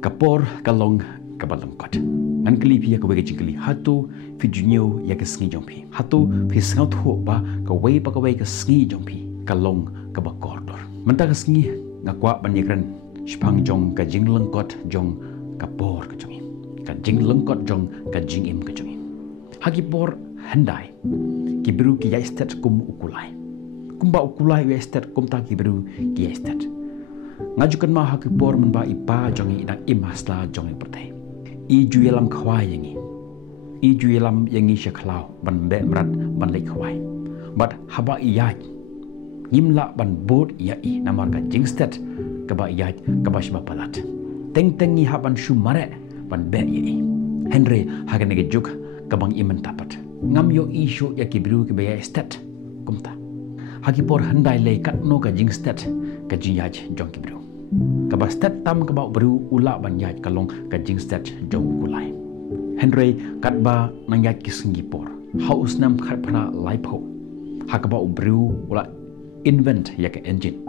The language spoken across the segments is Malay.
Kapor kalong kabalongkot. Ngan kali pia ka wege jingkali hatu fi junyo ya ka sngi jongpi. Hatu fi sngaut ho ba ka wei pa ka wei ka sngi jongpi. Kalong ka ba kordor. Menta ka sngi ngakwa banyekran shpang jong ka jinglengkot jong kapor ka jongi. Ka jinglengkot jong ka jingim ka jongi. Hagipor handai kibiru ki yaistat kum ukulai. Kumba ukulai yaistat kum ta kibiru ki yaistat. Ngajukan ma hakipor menba ipa jongi idang imasla jongi pertai. I juyelam khawai yangi. I juyelam yangi syaklau ban be merat ban lek khawai. Bat haba iyaj. Ngimla ban bot iyai namar ka jingstat kaba iyaj kaba shba palat. Teng-tengi haban shumare ban be iyai. Henry haganege juk kabang iman tapat. Ngam yo isu ya kibiru ki baya stat kumta. Hakipor handai le katno ka jingstat ka jiyaj jong kibiru. Kaba stat tam kaba beru ula ban yaj kalong ka jingstat jong kulai. Henry katba nang yaj ki singipor. Haus nam khat pra laipo. Hakaba ubru ula invent ya ka engine.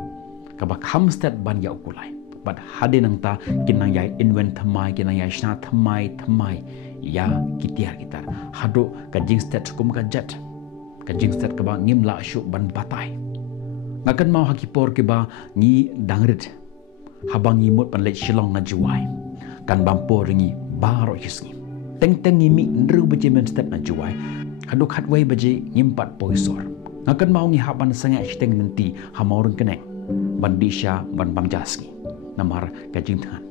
Kaba hamstat ban ya kulai. But hade nang ta kinang yai invent thamai kinang yai shna thamai ya kitiar kitar hado ka jingstat kum ka jet ka jingstat ka ba ngimla shu ban batai ngakan mau hakipor ke ba ngi dangrit habang imut pan lech shilong na juai kan bampor ngi baro hisngi teng mi ndru beje men step na juai hado khatwai beje ngimpat poisor ngakan mau ngi haban sanga shteng nanti hamorun keneng bandisha ban bamjasngi namar ka jingthan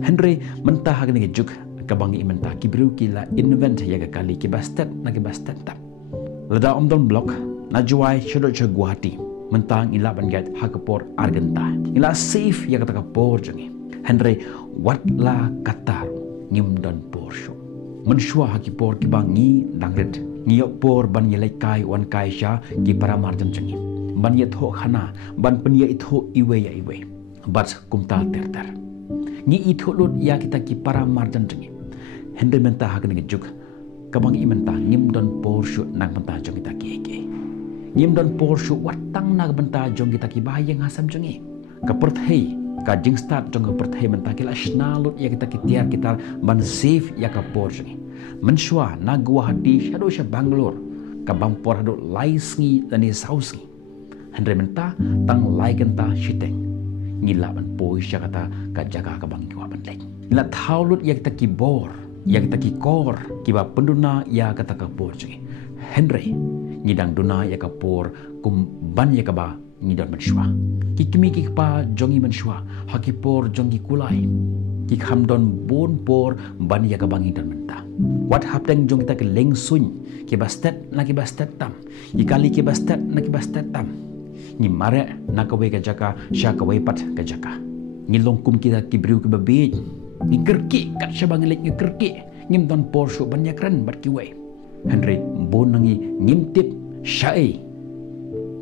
Henry mentah hagne juk kabangi imenta kibiru kila invent ya kali kibastet na kibastet tap lada omdon blok na juai shodo cha Guwahati mentang ila bangat hakapor argenta ila safe ya kata kapor jangi Henry wat la katar ngimdon porsho menshua hakipor kibangi dangret ngiyok por ban yelai kai wan kai sha ki para marjan jangi ban ye tho khana ban penia itho iwe ya iwe bat kumta terter ngi itho lut ya kita ki para marjan jangi Henry mentah hagan ngejuk kabang imenta ngimdon porsho nang mentah jong kita keke ngimdon porsho watang nag mentah jong kita ki bahayang hasam jongi kaperthei ka jingstat jong kaperthei mentah kila shnalut ya kita kitiar kita ban safe ya ka porsho menshwa na Guwahati shado sha Bangalore ka bampor hado laisngi dani sausngi Henry mentah tang laikenta shiteng ngila ban poisha kata ka jaga ka bang kiwa ban lek ngila thaulut ya kita ki bor ya kita ki kor kiba penduna ya kata kapor jongi Henry ngidang duna ya kapor kum ban ya kaba ngidon menshwa ki kimi ki pa jongi menshwa hakipor jongi kulai ki khamdon bon por ban ya kaba ngidon menta what hapteng jong kita ke leng sun ki bastet na ki bastet tam ki kali ki bastet na ki bastet tam ni mare na ka we ka jaka sha ka we pat ka jaka ni longkum kita ki bru ki babit ni kerki kat syabang lek ni kerki ngim don porsho banyak ren bat kiwe Henry bon nangi ngimtip syai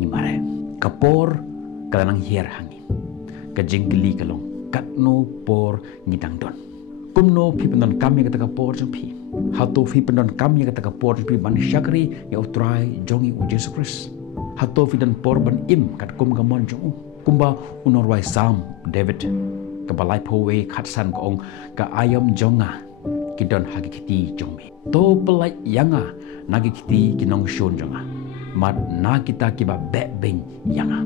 ni mare kapor kalanang hier hangi kajengli kalong katno por ngidang don kumno pi pendon kami kata kapor jpi hato fi pendon kami kata kapor jpi ban syakri ya utrai jongi u Jesus Christ hato fi dan por ban im kat kum gamon jong kumba unorwai sam David kabalai powe khatsan ko ong ka ayam jonga kidon hagikiti jongme to pelai yanga nagikiti kinong shon jonga mat na kita kiba be beng yanga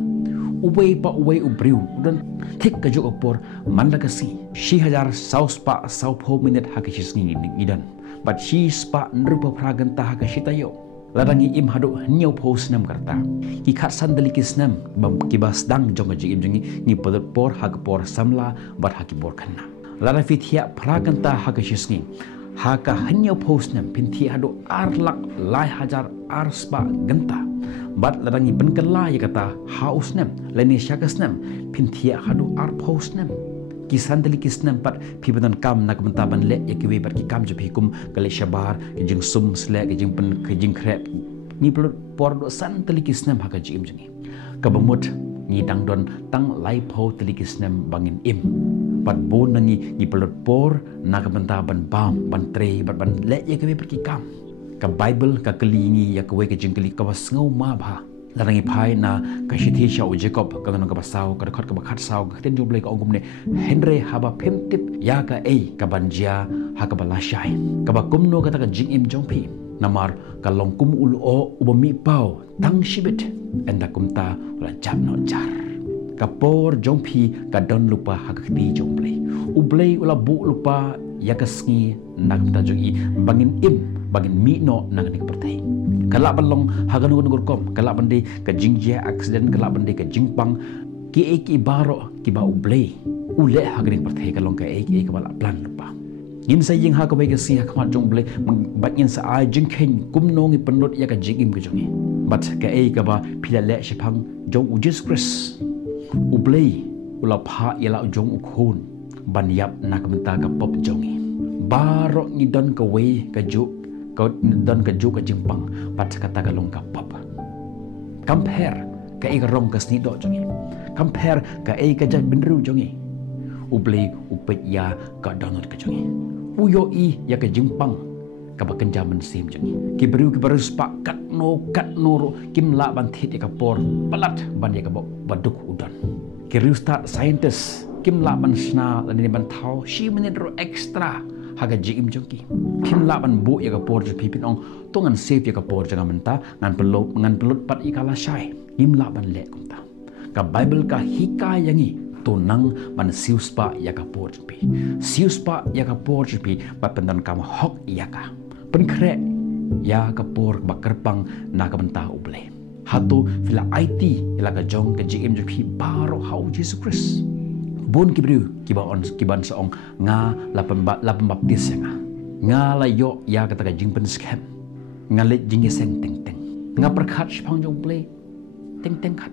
uwe pa uwe ubriu dan tik ka jok opor manda kasi shi hajar saus pa sau po minute hakishis ngidan but shi spa nrupa praganta hakashitayo ladangi im hadu nyau pos nam karta ki khatsan delikis nam bam kibas dang jonga jigim jongi ni podat por hagpor samla bat hakibor khanna lara fithia praganta hakashisni haka nyau pos nam pinthi hadu arlak lai hajar arspa ganta bat ladangi benkala ya kata haus nam leni syakas nam pinthia hadu ar pos nam kisan delikis nam pat pibadan kam nak mentaban le yakiwe bat ki kam jubi kum kale shabar jing sum sle jing pen jing krep ni pelot por do san delikis nam haka jim jengi kabamut ni dang don tang lai pho delikis nam bangin im pat bon nangi ni pelot por nak mentaban bam ban tre bat ban le yakiwe bat ki kam ka bible ka kali ni yakiwe ka jing kali ka wasngau ma bha Larangi pai na kashiti sha u Jacob kalon ka basau ka khot ka bakhat sau ka ten jublai ka ongum ne Henry haba pemtip ya ka ka banjia ha ka balashai ka ba kumno ka ta ka jing jongpi namar ka long kum ul o ubami pau tang shibit enda kumta la jam no jar ka por jongpi ka don lupa ha ka ti jongblai ublai ula bu lupa ya ka sngi nak ta jongi bangin mi no nang ni pertai kalak balong hagan ngur kom kalak bandi ka jingjia accident kalak bandi ka jingpang ki baro ki ba ublei ule hagan pertai kalong ka ka bala plan lupa ngin sa ying ha ka bai ka si ha khamat jong blei bagin sa ai jingkhen kumnong i penut ya ka jingim ka jongi but ka ka ba philale shipang jong Jesus Christ ublei ula pha yala jong ukhun ban yap nak menta ka pop jongi baro ni don ka wei ka juk kau dan kejuk ke Jepang pada kata kalung kapap. Compare ke rong ke sni do jongi. Compare ke jat benru jongi. Ublei upet ya ka donot ke jongi. Uyo ya ke Jepang ka bakenja mensim jongi. Ki baru spak kat no kim la ban thit ka por palat ban ya ka baduk udon. Ki start scientist kim la ban sna lan ban thau shi minute ro extra haga jim jongki kim la ban bu ya ka por je pipin ong tongan save ya ka por jangan menta ngan pelut pat ikala shai kim la ban le kumta ka bible ka hika yangi tonang ban siuspa ya ka por je pi siuspa ya ka por je pi pa pendan kam hok ya ka penkre ya ka por bakerpang na ka menta uble hatu fila IT ila ka jong ka jim je pi baro hau Jesus Christ bon kibru kiban saong nga lapan baptis nga la yo ya kata ka jingpen scam nga le jingi seng teng nga perkhat shpang jong play teng khat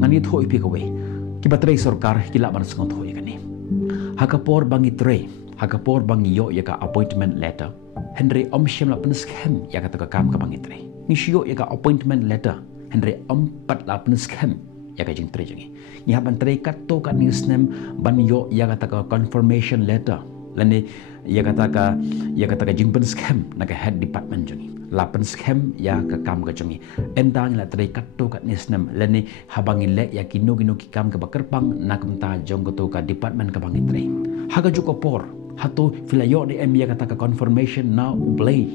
nga ni thoi pi kawe kibatrei sarkar kila ban song thoi kani hakapor bangi tre hakapor bangi yo ya ka appointment letter Henry omshem lapan scam ya kata ka kam ka bangi tre ni shio ya ka appointment letter Henry pat lapan scam ya ka jing tre jangi ni haban tre katto kat news nem ban yo ya kata ka confirmation letter lani ya kata ka jingpen scam na ka head department jangi lapan scam ya ka kam ka jangi endang la tre katto kat news nem lani habang ile ya kino ki kam ka bakerpang na kamta jong ka to ka department ka bangi tre haga juko por hatu filayo de em ya kata ka confirmation na ublay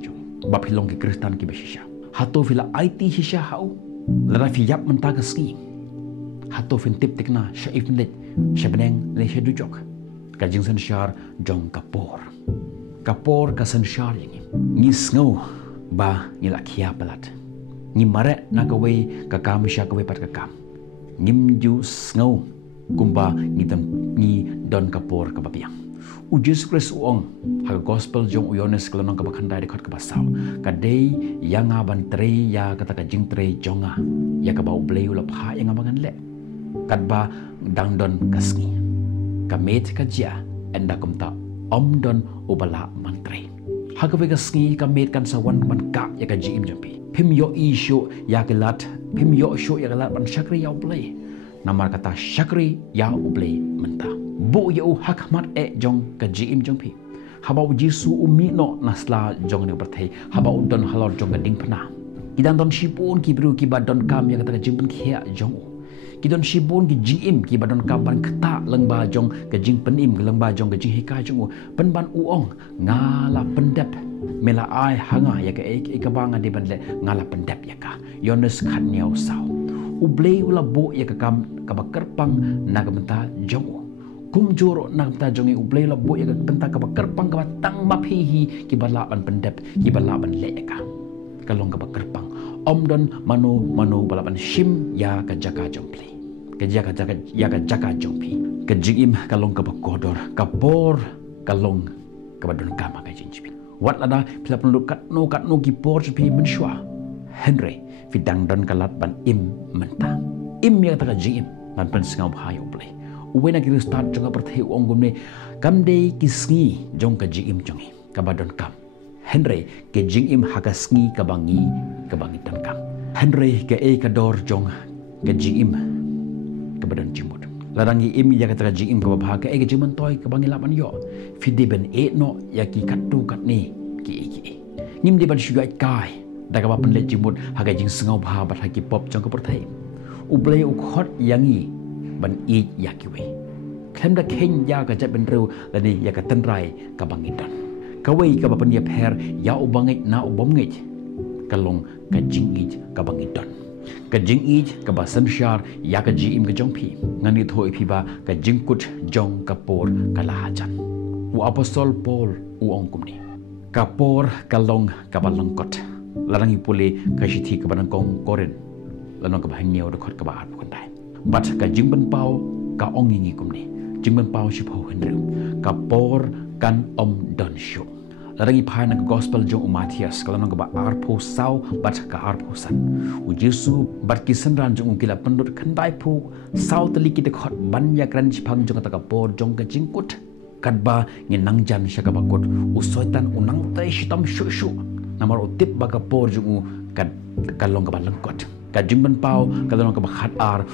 ba philong ki kristan ki besisha hatu fila IT hisha hau lara fi yap menta ka ski hatu fin tip tikna shaif net shabneng le shadujok ka jingsan shar jong kapor ka san shar yangi ni sngo ba ni la khia palat ni mare na ka wei ka kam sha ka wei pat ka kam ngim ju sngo kumba ni don kapor ka babiang u Jesus Christ uong ha gospel jong uyones kalonong ka bakhandai de khot ka basaw ka dei yanga ban tre ya kata ka jing tre jonga ya ka ba ublei ulap ha yang abangan le kadba dangdon kasngi kamet kajia enda kumta omdon ubala mantre hakawe kasngi kamet kan sawan man ka ya ka jim jampi phim yo isho ya kelat phim yo sho ya kelat ban shakri ya ublei namar kata shakri ya ublei menta bu ya hakmat jong ka jim jampi habau jisu umi no nasla jong ne berthei habau don halor jong ka ding phana kidan don shipun kibru kibadon kam ya kata jimpen khia jong kidon shibun ki jim ki badon kaban kata lengba jong ke jing penim lengba jong ke jing hika jong penban uong ngala pendep mela ai hanga ya ke ka banga di banle ngala pendep ya ka yones khat niau sau ublei ula bo ya ka kam ka bakerpang na ka menta jong kum joro na menta jong ublei ula bo ya ka benta ka bakerpang ka tang maphi ki balaban pendep ki balaban le ka kalong ka bakerpang omdon mano balaban shim ya ka jaka jongpli ka jaka jongpi ka jigim kalong ka bakodor ka por kalong ka badon kama ka jinjpi wat lada pila penlu kat no ki por pi menshwa Henry fidang don kalat ban im menta im ya ta ka jigim ban pen singau bhayo play uwena ki start jonga pertheu ongumne kamde kisngi jong ka jigim jongi ka badon kam Henry ke jingim hakasngi kabangi tankam Henry ke kador jong ke jingim ke badan jimut larangi im ya kata jingim ke babha ke jiman toy kabangi lapan yo fide ben no ya ki katu kat ni ki ngim de ban shugai kai daga ba penle jimut haga jing sengau bha bat haki pop jong ka perthai ublei u khot yangi ban i yakiwe khem da khen ya ka ja ben reu la ni ya ka tan rai ka bangidan ka wei ka ba pen ya pher ya u bangai na u bom ngai ka long ka jing i ka bangidan ka jing i ka ba san shar ya ka ji im ka jong phi ngani thoi phi ba ka jing kut jong ka por ka la hajan u apostol Paul u ong kumni ka por ka long ka ba langkot larangi pule ka shithi ka banang kong koren lanong ka bahang niaw dokot ka ba at kon dai bat ka jing ban pau ka ong ngi kumni jing ban pau shi pho henru ka por kan om don shu larangi phai na gospel jong Matthias ka lanong ka ba arpho sau bat ka arpho san u Jesu bat ki sanran jong kila pandut khandai phu sau tali ki de khot ban ya kran chi phang jong ta ka por jong ka jing kut kadba ngi nangjan shaka bakot u soitan unang tai shitam shu shu namar utip baka por jungu kad kalong ka balangkot ka jingban pau kalong ka bakhat ar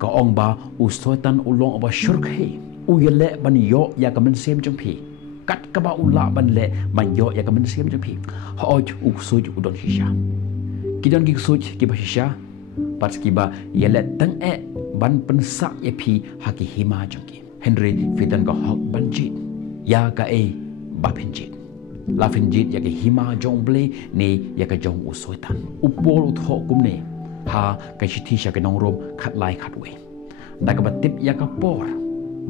ka ong ba u soitan ulong ba shurkhe u yele ban yo ya ka men sem jong phi kat ka ba ula ban le man yo ya ka men sem jong phi ha oj u suj u don shisha kidon ki suj ki ba shisha pas ki ba yele tang e ban pensak ye phi haki hima jong ki Henry fitan ka hok banjit ya ka e ba penjit la penjit ya ka hima jong ble ne ya ka jong usoitan upol utho kumne ha ka shithi sha ka nong rom khat lai khat we da ka batip ya ka por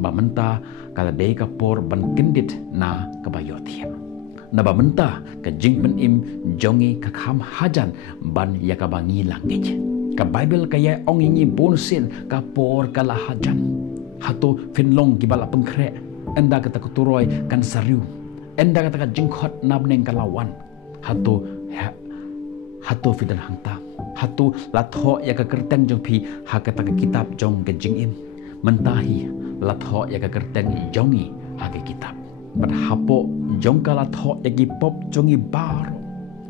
ba menta kala de ka por ban kindit na ka ba yothia na ba menta ka jing ban im jongi ka kham hajan ban ya ka ba ngi langej ka bible ka ya ong ngi bonsin ka por kala hajan hato finlong ki bala pengkre enda kata kuturoi kan sariu enda kata jingkhot nabneng kalawan hato fidan hangta hato latho ya ka kerteng jong phi ha kata kitab jong ke jingim mentahi latho ya ka kerteng jongi ha ke kitab bat hapo jong kala tho ya ki pop jongi baro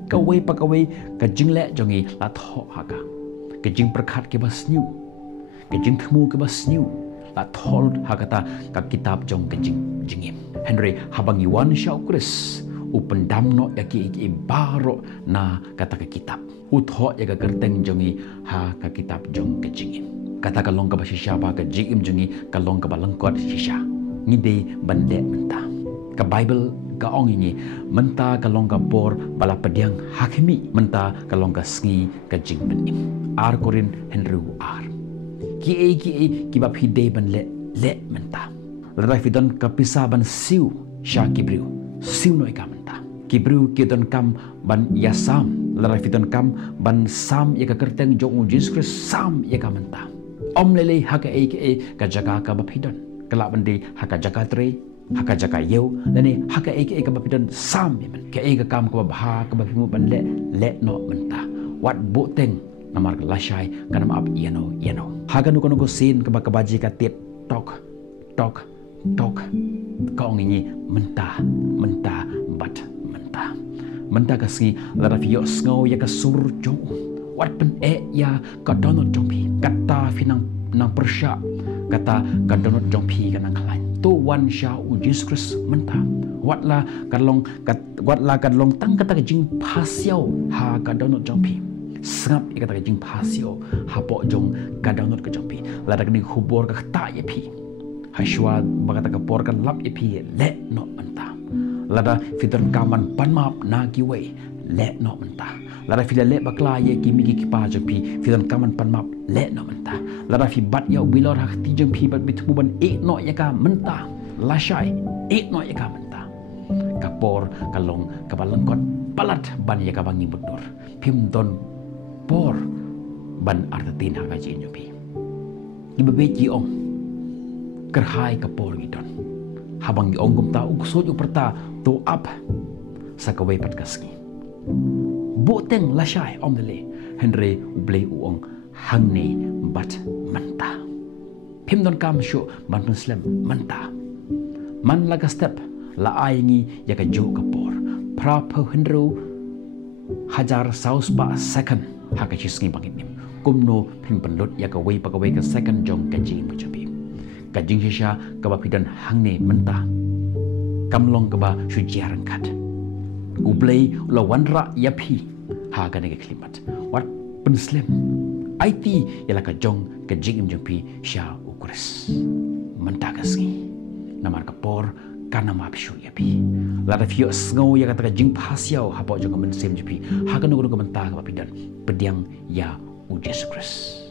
kawai pakawai ka jingle jongi latho ha ka jing perkhat ke basniu ke jing thmu ke basniu la thol hakata ka kitab jong ke jingim Henry habang iwan syau kris upendam no yaki iki baro na kata ke kitab utho ya ka kerteng jongi ha ka kitab jong ke jingim kata ka long ka basisha ba ka jingim jongi ka long ka balangkot shisha ngide bande menta ka bible ka ong ini menta ka long ka por bala pediang hakimi menta ka long ka sngi ka jing benim ar korin Henry ar ki bab hide ban le menta ladai fidon ka pisa ban siu sha kibriu siu noi ka menta kibriu ki don kam ban yasam ladai fidon kam ban sam ya ka kerteng jong Jesus Christ sam ya ka menta om lele haka e ka jaga ka bab hidon kala bande haka jaga tre haka jaga yeu lani haka e ka bab hidon sam ya men ka ka kam ka bab ha ka bab himu ban le no menta wat bo teng namar lashai kanam up yeno hagan ko sin ka bakabaji ka tit tok ka ongi menta bat menta ka si la ra fio sngo ya ka sur jong wat pen ya ka donot jong pi kata finang nang persya kata ka donot jong pi ka nang lain to wan sha u Jesus Christ menta watla kadlong tang kata jing pasiao ha ka donot jong pi sangap ikata ka jing pasio hapo jong kadangot ka jong pi lada ka ni hubor ka ta ye pi hashwa bagata ka por kan lap ye pi le no menta lada fitur kaman panmap na ki we le no menta lada fi le bakla ye ki mi ki pa jong pi fitur kaman panmap le no menta lada fi bat ya bilor hak ti jong pi bat bitmu ban e no ya ka menta lashai e no ya ka menta kapor kalong kabalangkot palat ban ya ka bangi budur pim don por ban artatin ha kaji nyopi ibabe ji ong kerhai ka por gidon habang gi ong gumta uksoj uperta to up sa kawai pat kaski boteng lashai om dele Henry ublei uong hangne bat manta pim don kam shu ban muslim manta man laga step la aingi ya ka jo ka por prapo Henry hajar saus ba second haka chisngi bangit nim kumno pin penlut ya ka wei ka second jong ka jing mujabi ka jing shisha ka ba pidan hangne menta kamlong ka ba shujiaran kat ublei la wanra ya phi ha ka ne ke klimat wat penslim IT ialah ka jong ke jing jong pi sha ukres mentagasngi namar ka por karena ma pishu ya pi la da fio sngo ya kata jing pasiao ha po jong men sem pi ha ka no ka mentah ka pi dan pediang ya u Jesus Christ